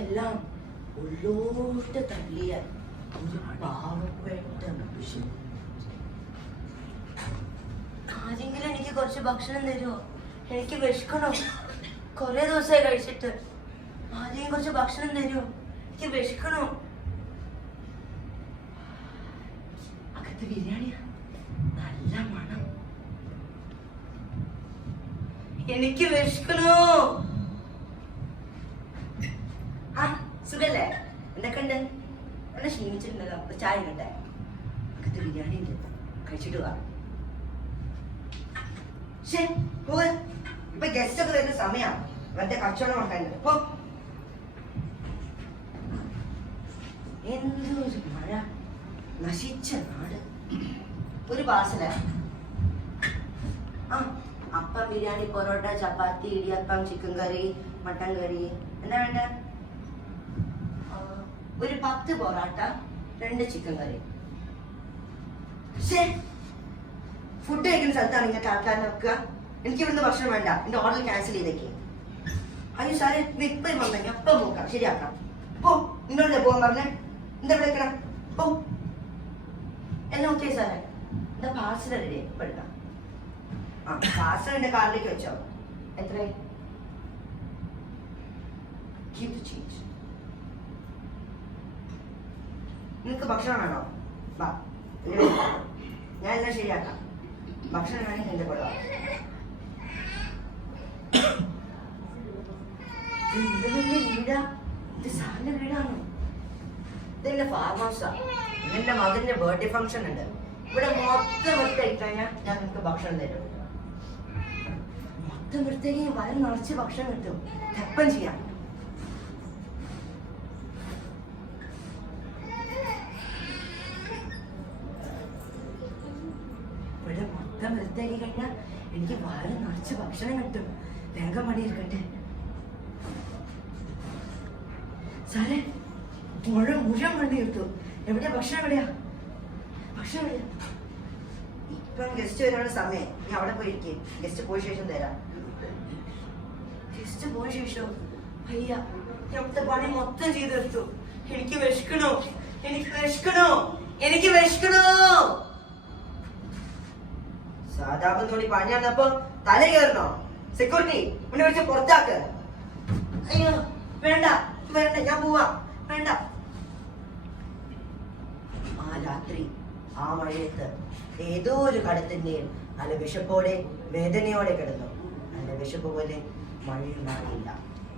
എല്ലാം ഉള്ളോട്ട് തള്ളിയ ഒരു പാവപ്പെട്ട മനുഷ്യൻ. ആരെങ്കിലും എനിക്ക് കുറച്ച് ഭക്ഷണം തരുമോ? എനിക്ക് വിശക്കണോ? കുറെ ദിവസമായി കഴിച്ചിട്ട്. ആരെയും കുറച്ച് ഭക്ഷണം തരുമോ? എനിക്ക് വിശക്കണോ? അകത്ത് ബിരിയാണിയാ, നല്ല മണം. എനിക്ക് വിശക്കണോ? ആ സുഖല്ലേ? എന്തൊക്കെ ഉണ്ട്? എന്നെ ക്ഷീണിച്ചിട്ടുണ്ടല്ലോ, ചായ കട്ടെ. അകത്ത് ബിരിയാണി ഉണ്ട്, കഴിച്ചിട്ട് വാ. ഇപ്പൊ ഗസ്റ്റ് ഒക്കെ വരുന്ന സമയമാണ്, വെറുതെ കച്ചവടം ഉണ്ടായിരുന്നു. ഇപ്പൊ എന്തൊരു മഴ, നശിച്ച നാട്. ഒരു പാർസല. ആ അപ്പം, ബിരിയാണി, പൊറോട്ട, ചപ്പാത്തി, ഇടിയപ്പം, ചിക്കൻ കറി, മട്ടൻ കറി. എന്താ വേണ്ട? ഒരു 10 പൊറോട്ട, 2 ചിക്കൻ കറി. ഫുഡ് കഴിക്കുന്ന സ്ഥലത്താണ് ഇങ്ങനത്തെ ആൾക്കാരെ നോക്കുക. എനിക്ക് ഇവിടുന്ന് ഭക്ഷണം വേണ്ട, എന്റെ ഓർഡർ ക്യാൻസൽ ചെയ്തേക്ക്. അയ്യോ സാറേ, ഇപ്പം വന്നെങ്കിൽ അപ്പം നോക്കാം, ശരിയാക്കാം. പോ, നിന്നോടല്ലേ പോകാൻ പറഞ്ഞേ? എന്താ വിളിക്കണം? പോ. എല്ലാം ഓക്കെ സാറേ. എന്താ പാർസൽ റെഡി? ഇപ്പം എടുക്കാം. ആ പാർസൽ എന്റെ കാറിലേക്ക് വെച്ചോ. എത്ര? നിനക്ക് ഭക്ഷണം വേണോ? വാ, ഞാൻ എല്ലാം ശരിയാക്കാം. ഭക്ഷണം വേണമെങ്കിൽ എന്റെ കൂടെ. വീടാ, ഇത് സാറിന്റെ വീടാണോ? ഇതെന്റെ ഫാം ഹൗസാ. എന്റെ മകന്റെ ബർത്ത്ഡേ ഫംഗ്ഷൻ ഉണ്ട്. ഇവിടെ മൊത്തം വൃത്തിയായി കഴിഞ്ഞാൽ ഞാൻ നിനക്ക് ഭക്ഷണം തരും. മൊത്തം വൃത്തിയാക്കി വയറ് നിറച്ച് ഭക്ഷണം കിട്ടും. തെപ്പം ചെയ്യാം. ഇവിടെ മൊത്തം വൃത്തിയാക്കി കഴിഞ്ഞാൽ എനിക്ക് വയറ് നിറച്ച് ഭക്ഷണം കിട്ടും. വേഗം പണിയെടുക്കട്ടെ. സാറേ, മുഴുവൻ പണി കിട്ടും. എവിടെയാ ഭക്ഷണം? എവിടെയാ ഭക്ഷണം? എവിടെയാ? ഇപ്പം ഗസ്റ്റ് വരാനുള്ള സമയം. നീ അവിടെ പോയിരിക്കും. ഗസ്റ്റ് പോയ ശേഷം തരാം. ഗസ്റ്റ് പോയ ശേഷം? അയ്യ, അവിടുത്തെ പണി മൊത്തം ചെയ്തെടുത്തു. എനിക്ക് വിശക്കണോ? എനിക്ക് വിശക്കണോ? എനിക്ക് വിശക്കണോ? സാധാരണ തോണി പണി വന്നപ്പോ തല കയറണോ? സെക്യൂരിറ്റി മുന്നേ വിളിച്ച് പുറത്താക്ക്. അയ്യോ വേണ്ട വേണ്ട, ഞാൻ പോവാ. വേണ്ട. ആ രാത്രി ആ മഴയത്ത് ഏതോ ഒരു കടത്തിന്റെയും നല്ല വിശപ്പോടെ വേദനയോടെ കിടന്നു. നല്ല വിശപ്പ് പോലെ മഴയുണ്ടായില്ല.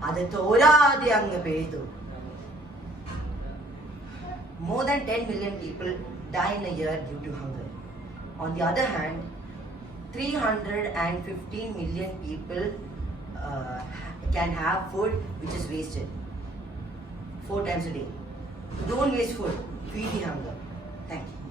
അത് തോരാതെ അങ്ങ് പെയ്തു. More than 10 million people die in a year due to hunger. On the other hand, 315 million people can have food which is wasted 4 times a day. Don't waste food. Feed the hunger. Thank you.